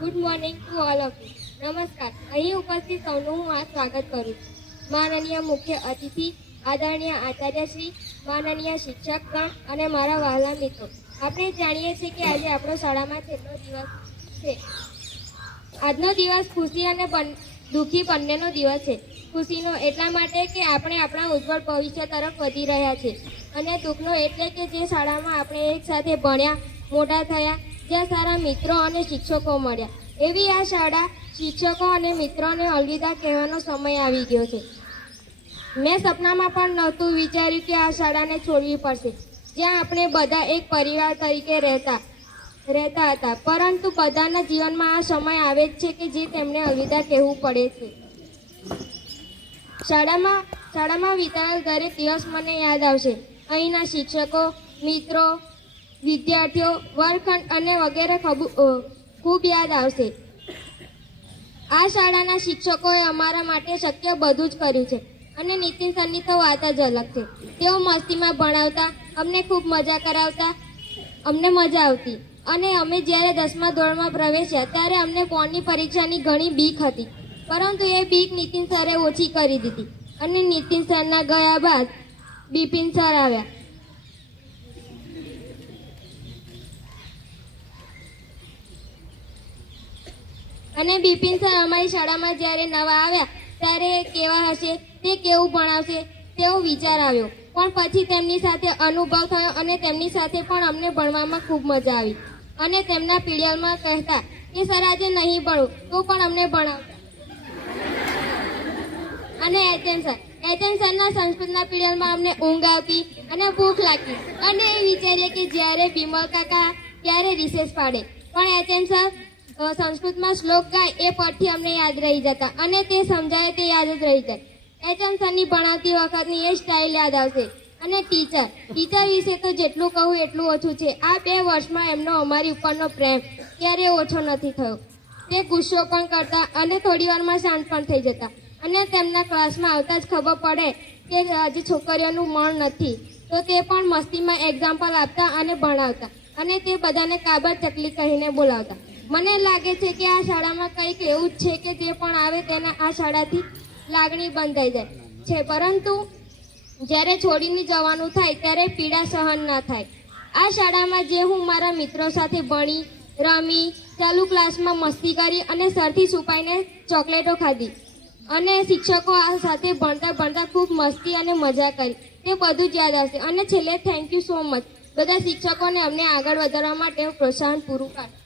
Good morning to all of you નમસ્કાર અહીં ઉપસ્થિત સૌનું હું આ સ્વાગત કરું છું. માનનીય મુખ્ય અતિથિ, આદરણીય આચાર્યશ્રી, માનનીય શિક્ષકગણ અને મારા વહાલા મિત્રો. આપણે જાણીએ છીએ કે આજે આપણો શાળામાં છેલ્લો દિવસ છે. આજનો દિવસ ખુશી અને દુઃખી બંનેનો દિવસ છે. ખુશીનો એટલા માટે કે આપણે આપણા ઉજ્જવળ ભવિષ્ય તરફ વધી રહ્યા છે. અને દુઃખનો એટલે કે જે શાળામાં આપણે એકસાથે ભણ્યા, મોટા થયા જ્યાં સારા મિત્રો અને શિક્ષકો મળ્યા. એવી આ શાળા શિક્ષકો અને મિત્રોને અલવિદા કહેવાનો સમય આવી ગયો છે. મેં સપનામાં પણ નહોતું વિચાર્યું કે આ શાળાને છોડવી પડશે. જ્યાં આપણે બધા એક પરિવાર તરીકે રહેતા રહેતા હતા. પરંતુ બધાના જીવનમાં આ સમય આવે જ છે કે જે તેમને અલવિદા કહેવું પડે છે. શાળામાં શાળામાં વિતાવેલ દરેક દિવસ મને યાદ આવશે. અહીંના શિક્ષકો, મિત્રો વિદ્યાર્થીઓ વર્ગખંડ અને વગેરે ખબુ- યાદ આવશે. આ શાળાના શિક્ષકોએ અમારા માટે શક્ય બધું જ કર્યું છે અને નીતિન સરની તો વાત જ અલગ છે. તેઓ મસ્તીમાં ભણાવતા, અમને ખૂબ મજા કરાવતા, અમને મજા આવતી. અને અમે જ્યારે દસમા ધોરણમાં પ્રવેશ્યા ત્યારે અમને બોર્ડની પરીક્ષાની ઘણી બીક હતી. પરંતુ એ બીક નીતિન સરે ઓછી કરી દીધી. અને નીતિન સરના ગયા બાદ બિપિન સર આવ્યા. અને બિપિન સર અમારી શાળામાં જ્યારે નવા આવ્યા, ત્યારે કેવા હશે? તે કેવું ભણાવશે? તેવો વિચાર આવ્યો. પણ પછી તેમની સાથે અનુભવ થયો અને તેમની સાથે પણ અમને ભણવામાં ખૂબ મજા આવી. અને તેમના પીડિયલમાં કહેતા કે, સર, આજે નહીં ભણો, તો પણ અમને ભણાવતા. અને એચએમ સર એચએમ સરના સંસ્કૃતના પીડિયલમાં અમને ઊંઘ આવતી અને ભૂખ લાગતી. અને એ વિચારીએ કે જ્યારે બિમલ કાકા ક્યારે રિસેસ પાડે. પણ એચએમ સર સંસ્કૃતમાં શ્લોક ગાય એ પરથી અમને યાદ રહી જતા. અને તે સમજાય તે યાદ જ રહી જાય. એચએન સરની ભણાવતી વખતની એ સ્ટાઇલ યાદ આવશે. અને ટીચર. ટીચર વિશે તો જેટલું કહું એટલું ઓછું છે. આ બે વર્ષમાં એમનો અમારી ઉપરનો પ્રેમ ક્યારેય ઓછો નથી થયો. તે ગુસ્સો પણ કરતા અને થોડી વારમાં શાંત પણ થઈ જતા. અને તેમના ક્લાસમાં આવતા જ ખબર પડે કે આજે છોકરીઓનું મન નથી. તો તે પણ મસ્તીમાં એક્ઝામ્પલ આપતા અને ભણાવતા. અને તે બધાને કાબર ચકલી કહીને બોલાવતા. મને લાગે છે કે આ શાળામાં કંઈક એવું જ છે કે જે પણ આવે તેને આ શાળાથી લાગણી બંધાઈ જાય છે. પરંતુ જ્યારે છોડીને જવાનું થાય ત્યારે પીડા સહન ના થાય. આ શાળામાં જે હું મારા મિત્રો સાથે ભણી, રમી, ચાલુ ક્લાસમાં મસ્તી કરી અને સરથી છુપાઈને ચોકલેટો ખાધી અને શિક્ષકો આ સાથે ભણતા ભણતા ખૂબ મસ્તી અને મજા કરી. તે બધું જ યાદ આવશે. અને છેલ્લે થેન્ક યુ સો મચ બધા શિક્ષકોને અમને આગળ વધારવા માટે પ્રોત્સાહન પૂરું પાડે.